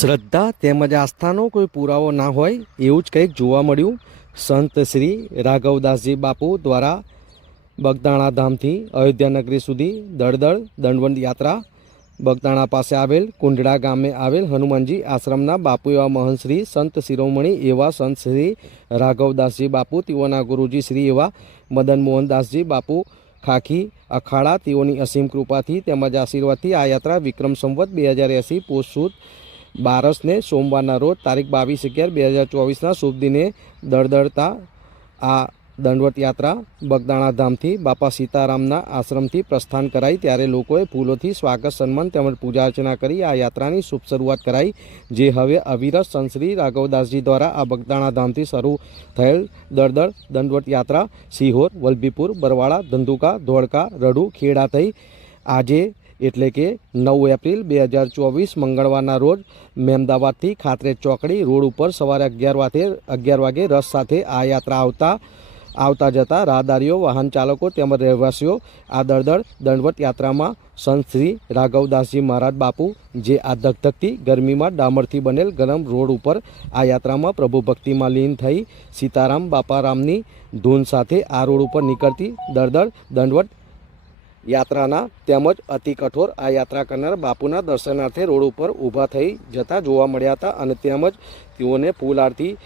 શ્રદ્ધા તેમજ આસ્થાનો કોઈ પુરાવો ના હોય એવું જ કંઈક જોવા મળ્યું. સંત શ્રી રાઘવદાસજી બાપુ દ્વારા બગદાણા ધામથી અયોધ્યા નગરી સુધી દળદળ દંડવંત યાત્રા બગદાણા પાસે આવેલ કુંડળા ગામે આવેલ હનુમાનજી આશ્રમના બાપુ એવા મહંત શ્રી, સંત શિરોમણી એવા સંત શ્રી રાઘવદાસજી બાપુ, તેઓના ગુરુજી શ્રી એવા મદન મોહનદાસજી બાપુ, ખાખી, અખાડા, તેઓની અસીમ કૃપાથી તેમજ આશીર્વાદથી આ યાત્રા વિક્રમ સંવત બે હજાર એંસી પોષ સુદ બારસને સોમવારના રોજ તારીખ બાવીસ અગિયાર બે હજાર ચોવીસના શુભ દિને દળદળતા આ દંડવત યાત્રા બગદાણા ધામથી બાપા સીતારામના આશ્રમથી પ્રસ્થાન કરાઈ ત્યારે લોકોએ ફૂલોથી સ્વાગત સન્માન તેમજ પૂજા અર્ચના કરી આ યાત્રાની શુભ શરૂઆત કરાઈ, જે હવે અવિરત સંશ્રી રાઘવદાસજી દ્વારા આ બગદાણા ધામથી શરૂ થયેલ દળદળ દંડવત યાત્રા, સિહોર, વલભીપુર, બરવાળા, ધંધુકા, ધોળકા, રડુ, ખેડા થઈ આજે એટલે કે નવ એપ્રિલ બે હજાર ચોવીસ મંગળવારના રોજ મહેમદાવાદથી ખાતરે ચોકડી રોડ ઉપર સવારે અગિયાર વાગે અગિયાર વાગે રસ સાથે આ યાત્રા આવતા આવતા જતા રાહદારીઓ, વાહન ચાલકો તેમજ રહેવાસીઓ આ દળદળ દંડવત યાત્રામાં સંત શ્રી રાઘવદાસજી મહારાજ બાપુ, જે આ ધગધગતી ગરમીમાં ડામરથી બનેલ ગરમ રોડ ઉપર આ યાત્રામાં પ્રભુ ભક્તિમાં લીન થઈ સીતારામ બાપારામની ધૂન સાથે આ રોડ ઉપર નીકળતી દળદળ દંડવત યાત્રાના તેમજ અતિ કઠોર આ યાત્રા કરનાર બાપુના દર્શનાર્થે રોડ ઉપર ઊભા થઈ જતા જોવા મળ્યા હતા અને તેમજ તેઓને ફૂલ આરતી,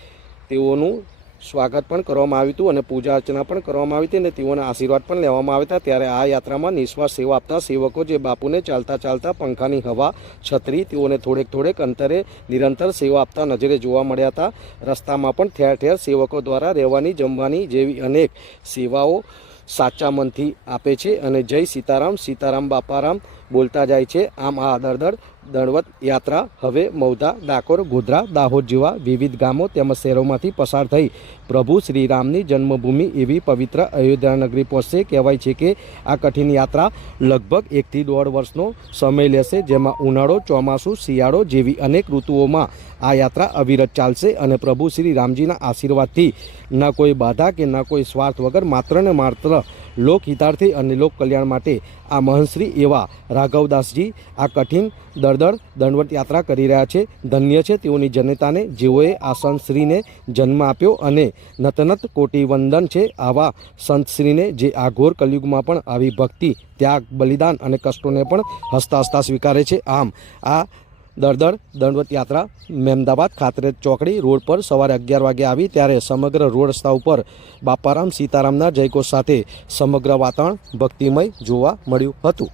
તેઓનું સ્વાગત પણ કરવામાં આવ્યું હતું અને પૂજા અર્ચના પણ કરવામાં આવી હતી અને તેઓના આશીર્વાદ પણ લેવામાં આવ્યા હતા. ત્યારે આ યાત્રામાં નિશ્વાસ સેવા આપતા સેવકો જે બાપુને ચાલતા ચાલતા પંખાની હવા છત્રી, તેઓને થોડેક થોડેક અંતરે નિરંતર સેવા આપતા નજરે જોવા મળ્યા હતા. રસ્તામાં પણ ઠેર ઠેર સેવકો દ્વારા રહેવાની, જમવાની જેવી અનેક સેવાઓ સાચા મનથી આપે છે અને જય સીતારામ સીતારામ બાપારામ. બોલતા જાય છે. આમ આ દળદળ દળવત યાત્રા હવે મૌધા ડાકોર, ગોધરા, દાહોદ જેવા વિવિધ ગામો તેમજ શહેરોમાંથી પસાર થઈ. પ્રભુ શ્રીરામની જન્મભૂમિ એવી પવિત્ર અયોધ્યા નગરી પહોંચશે કહેવાય છે કે આ કઠિન યાત્રા લગભગ એકથી દોઢ વર્ષનો સમય લેશે, જેમાં ઉનાળો, ચોમાસું, શિયાળો જેવી અનેક ઋતુઓમાં આ યાત્રા અવિરત ચાલશે અને પ્રભુ શ્રી રામજીના આશીર્વાદથી ન કોઈ બાધા કે ન કોઈ સ્વાર્થ વગર માત્ર ને માત્ર લોકહિતાર્થી અને લોક કલ્યાણ માટે આ મહંશ્રી એવા રાઘવદાસજી આ કઠિન, દળદળ, દંડવત યાત્રા કરી રહ્યા છે. ધન્ય છે તેઓની જનતાને, જેઓએ આ સંતશ્રીને જન્મ આપ્યો અને નતનત કોટી વંદન છે આવા સંતશ્રીને જે આ ઘોર કલયુગમાં પણ આવી ભક્તિ, ત્યાગ, બલિદાન અને કષ્ટોને પણ હસતા હસતા સ્વીકારે છે. આમ આ દળદળ દંડવત યાત્રા મહેમદાબાદ ખાતરેજ ચોકડી રોડ પર સવારે અગિયાર વાગે આવી ત્યારે સમગ્ર રોડ રસ્તા ઉપર બાપારામ સીતારામના જયઘોષ સાથે સમગ્ર વાતાવરણ ભક્તિમય જોવા મળ્યું હતું.